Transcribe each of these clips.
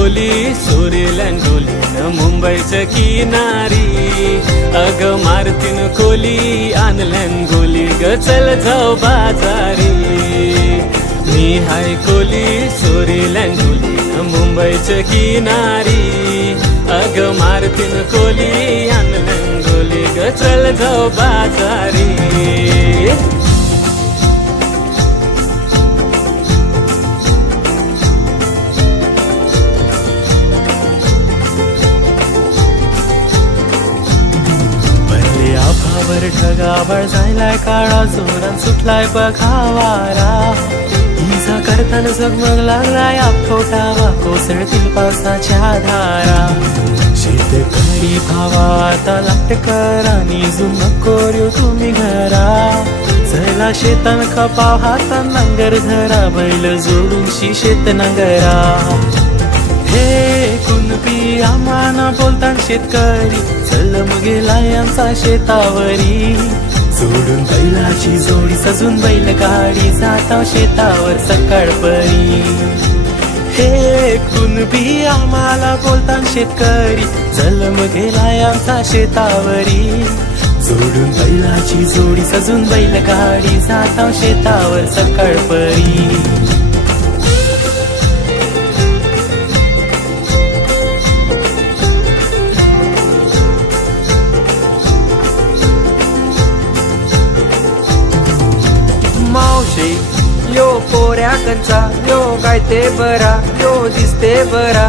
खोली सोरीलँड डोलीन मुंबईच्या किनारी अग मारतीन खोली आणल्यान गोली ग चल जाऊ बाजारी मी हाय खोली सोरीलँड डोलीन मुंबईच्या किनारी अग मारतीन खोली आणल्यान गोली ग चल जाऊ बाजारी आभावर ढगावर जायलाय काळा जोरान सुटलाय बघा वारा इजा करताना जगमग लागलाय आखोटावा कोसळतील पावसाच्या धारा शेतकरी भावा आता लाट करा निजून नको रे तुम्ही घरा चला शेतान खपाव हातान नांगर धरा बैल जोडून शेत नांगरा हे कुणबी आम्हाना बोलतात शेतकरी चल मग गेलाय आमचा शेतावरी जोडून बैलाची जोडी सजून बैलगाडी जाता शेतावर सकाळपरी हे कुणबी आम्हाला बोलतात शेतकरी चल मग गेलाय आमचा शेतावरी जोडून बैलाची जोडी सजून बैलगाडी जाता शेतावर सकाळपरी मावशी यो पोऱ्या कंचा यो काय ते बरा यो दिसते बरा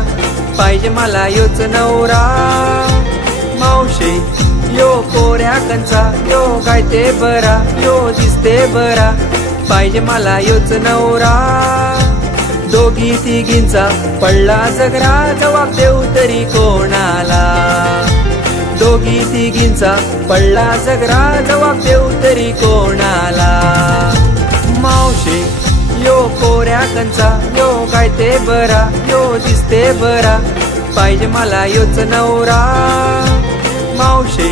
पाहिजे मला योच नवरा मावशी यो पोऱ्या कंचा यो काय ते बरा यो दिसते बरा पाहिजे मला योच नवरा दोघी तिघींचा पडला जगरा जबाब देऊ तरी कोणाला दोघी तिघींचा पडला जगरा जबाब देऊ तरी कोणाला मावशी यो पोऱ्या कंचा यो काय ते बरा यो दिसते बरा पाहिजे मला योच नवरा मावशी